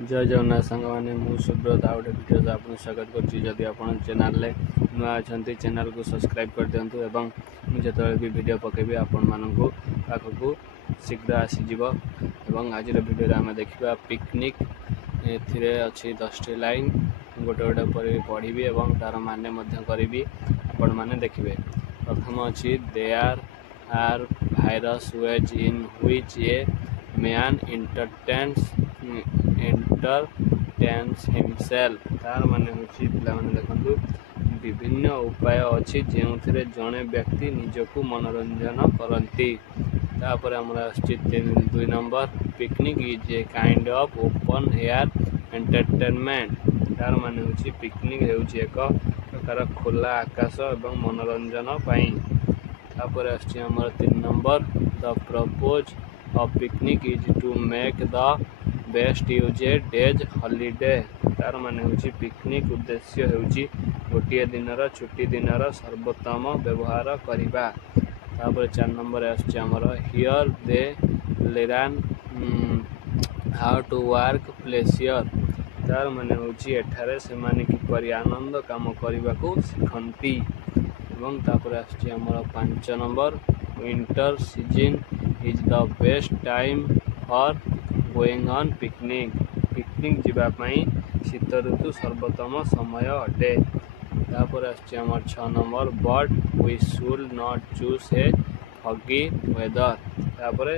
जय जगन्नाथ सांग मैंने सुब्रत आ गए वीडियो आपको स्वागत करुँच आप चैनल नुआ अच्छा चैनल को सब्सक्राइब कर दिंतु एवं मुझे भी वीडियो पकेबी आपण मानू पाखक शीघ्र आसीज एवं आज वीडियो आम देखा पिकनिक अच्छी 10टी लाइन गोटे गोटे पर पढ़ी और तार मान करी आपण मैंने देखिए। प्रथम अच्छी there are various ways in which a man entertains himself तार माने होची पिला माने देखंतु विभिन्न उपाय अछि जेउ थिरे जणे व्यक्ति निजको मनोरंजन करंती। तापर हमरा अछि 2 number picnic is a kind of open air entertainment तार माने होची पिकनिक हेउची एक प्रकार खोला आकाश एवं मनोरंजन पाई। तापर अछि हमर 3 number the purpose of picnic is to make the best use a day's holiday तार माने होची पिकनिक उद्देश्य होची गोटे दिनर छुट्टी दिनर सर्वोत्तम व्यवहार करिबा। तापर 4 नंबर आछि हमर here they learn how to work pleasure तार माने होची एठारे से माने किपरि आनंद काम करिबा को सिखंती। एवं तापर आछि हमर 5 number winter season is the best time for going on picnic picnic जीवाई शीत ऋतु सर्वोत्तम समय अटे। तापर आछि हमर 6 number but we should not choose a foggy weather तापर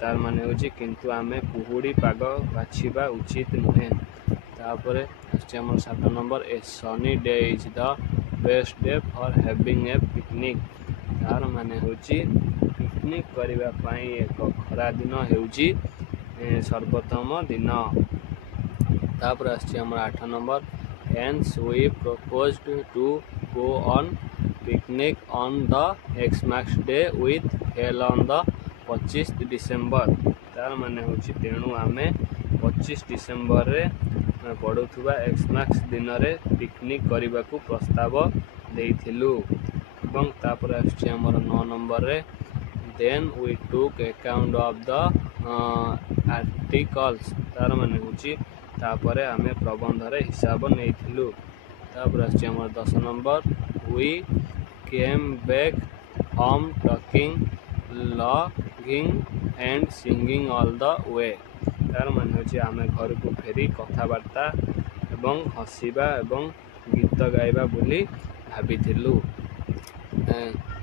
तार माने होची किंतु आमे कुहुड़ी पाग बाछिबा उचित नुहे। तापर आछि हमर 7 number A sunny day is the best day for having a picnic तार माने होची पिकनिक करिबा पई एक खरा दिन हेउची सर्वोत्तम दिन। तापर आछि हमर 8 number hence we proposed to go on picnic on the Xmas day with fell on the 25 December तार माने होची तेणु आमे 25 डिसेंबर रे पड़ुथुबा एक्समाक्स दिन रे पिकनिक करिबा को प्रस्ताव देइथिलु। एवं तापर आछि हमर 9 नंबर रे then we took account of the articles तार माने होची तापरे आमे प्रबंध रे हिसाब नेइथिलु। तापर आछि हमर 10 number we came back home talking laughing and singing all the way तार माने होची आमे घर को फेरी कथा वार्ता एवं हसीबा एवं गीत गाइबा बोली भाबिथिलु।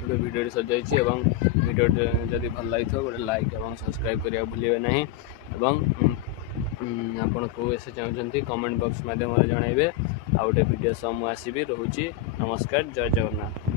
वीडियो सजाइछि एवं वीडियो जदि भल लगी गोटे लाइक एवं सब्सक्राइब करिया भूलिबे नहीं एवं आपण को ऐसे चाहते कमेंट बॉक्स माध्यम जनइबे आ गोटे वीडियो सम आसीबी रहूची। नमस्कार, जय जगन्नाथ।